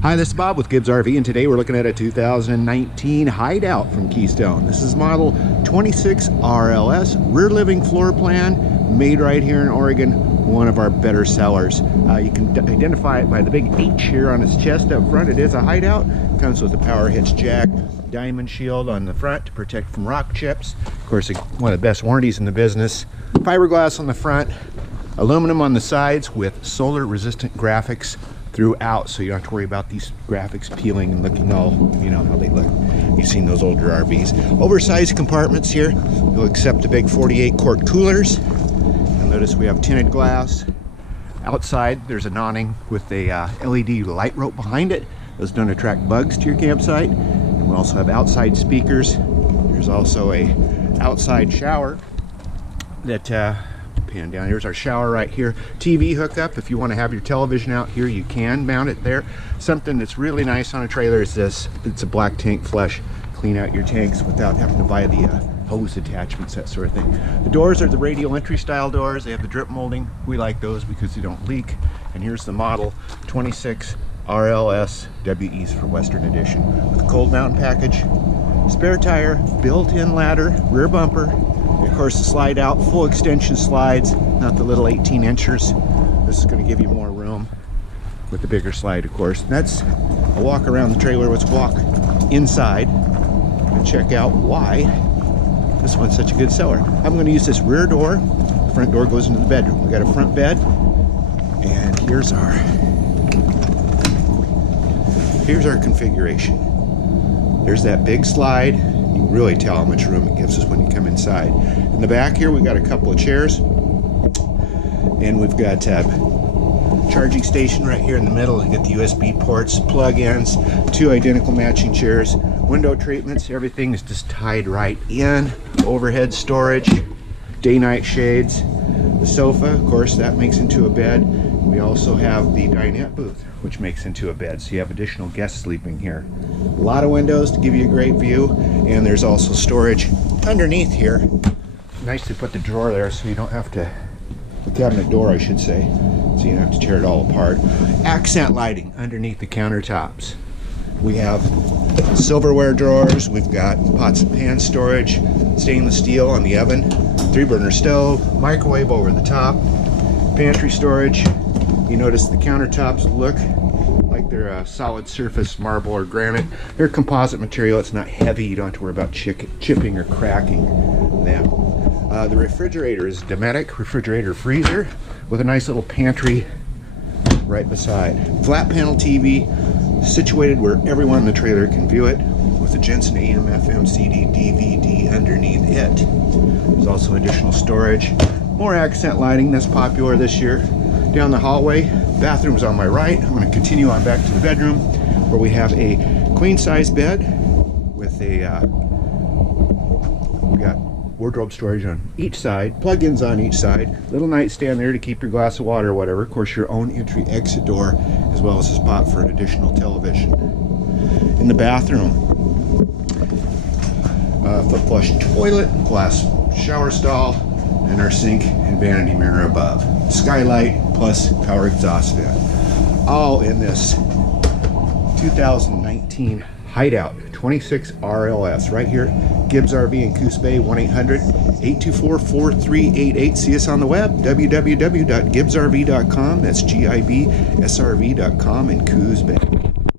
Hi, this is Bob with Gibbs RV, and today we're looking at a 2019 Hideout from Keystone. This is model 26 RLS, rear living floor plan, made right here in Oregon, one of our better sellers. You can identify it by the big H here on its chest up front. It is a Hideout, comes with a power hitch jack, diamond shield on the front to protect from rock chips. Of course, one of the best warranties in the business. Fiberglass on the front, aluminum on the sides with solar resistant graphics throughout, so you don't have to worry about these graphics peeling and looking all, you know how they look. You've seen those older RVs. Oversized compartments here. You'll accept the big 48 quart coolers. And notice we have tinted glass. Outside there's an awning with a LED light rope behind it. Those don't attract bugs to your campsite. And we also have outside speakers. There's also a outside shower that pan down. Here's our shower right here. TV hookup. If you want to have your television out here, you can mount it there. Something that's really nice on a trailer is this. It's a black tank flush. Clean out your tanks without having to buy the hose attachments, that sort of thing. The doors are the radial entry style doors. They have the drip molding. We like those because they don't leak. And here's the model 26 RLS WEs for Western Edition with a cold mountain package, spare tire, built-in ladder, rear bumper. Of course, the slide out, full extension slides, not the little 18-inchers. This is going to give you more room with the bigger slide, of course. And that's a walk around the trailer. Let's walk inside and check out why this one's such a good seller. I'm going to use this rear door. The front door goes into the bedroom. We got a front bed, and here's our configuration. There's that big slide. You can really tell how much room it gives us when you come inside. In the back here, we've got a couple of chairs, and we've got a charging station right here in the middle. You get the USB ports, plug-ins, two identical matching chairs, window treatments. Everything is just tied right in. Overhead storage, day-night shades, the sofa, of course, that makes into a bed. We also have the dinette booth, which makes into a bed, so you have additional guests sleeping here. A lot of windows to give you a great view, and there's also storage underneath here. Nice to put the drawer there so you don't have to, the cabinet door I should say, so you don't have to tear it all apart. Accent lighting underneath the countertops. We have silverware drawers, we've got pots and pan storage, stainless steel on the oven, 3-burner stove, microwave over the top, pantry storage. You notice the countertops look like they're a solid surface marble or granite. They're composite material. It's not heavy. You don't have to worry about chipping or cracking them. The refrigerator is a Dometic refrigerator freezer with a nice little pantry right beside. Flat panel TV situated where everyone in the trailer can view it with a Jensen AM, FM, CD, DVD underneath it. There's also additional storage. More accent lighting that's popular this year. Down the hallway, bathroom's on my right. I'm going to continue on back to the bedroom where we have a queen size bed with a we got wardrobe storage on each side, plug-ins on each side, little nightstand there to keep your glass of water or whatever. Of course, your own entry exit door, as well as a spot for an additional television. In the bathroom, foot flush toilet, glass shower stall, and our sink and vanity mirror above. Skylight plus power exhaust vent. All in this 2019 Hideout 26 RLS right here, Gibbs RV in Coos Bay, 1-800-824-4388. See us on the web, www.gibbsrv.com. That's GIBSRV.com in Coos Bay.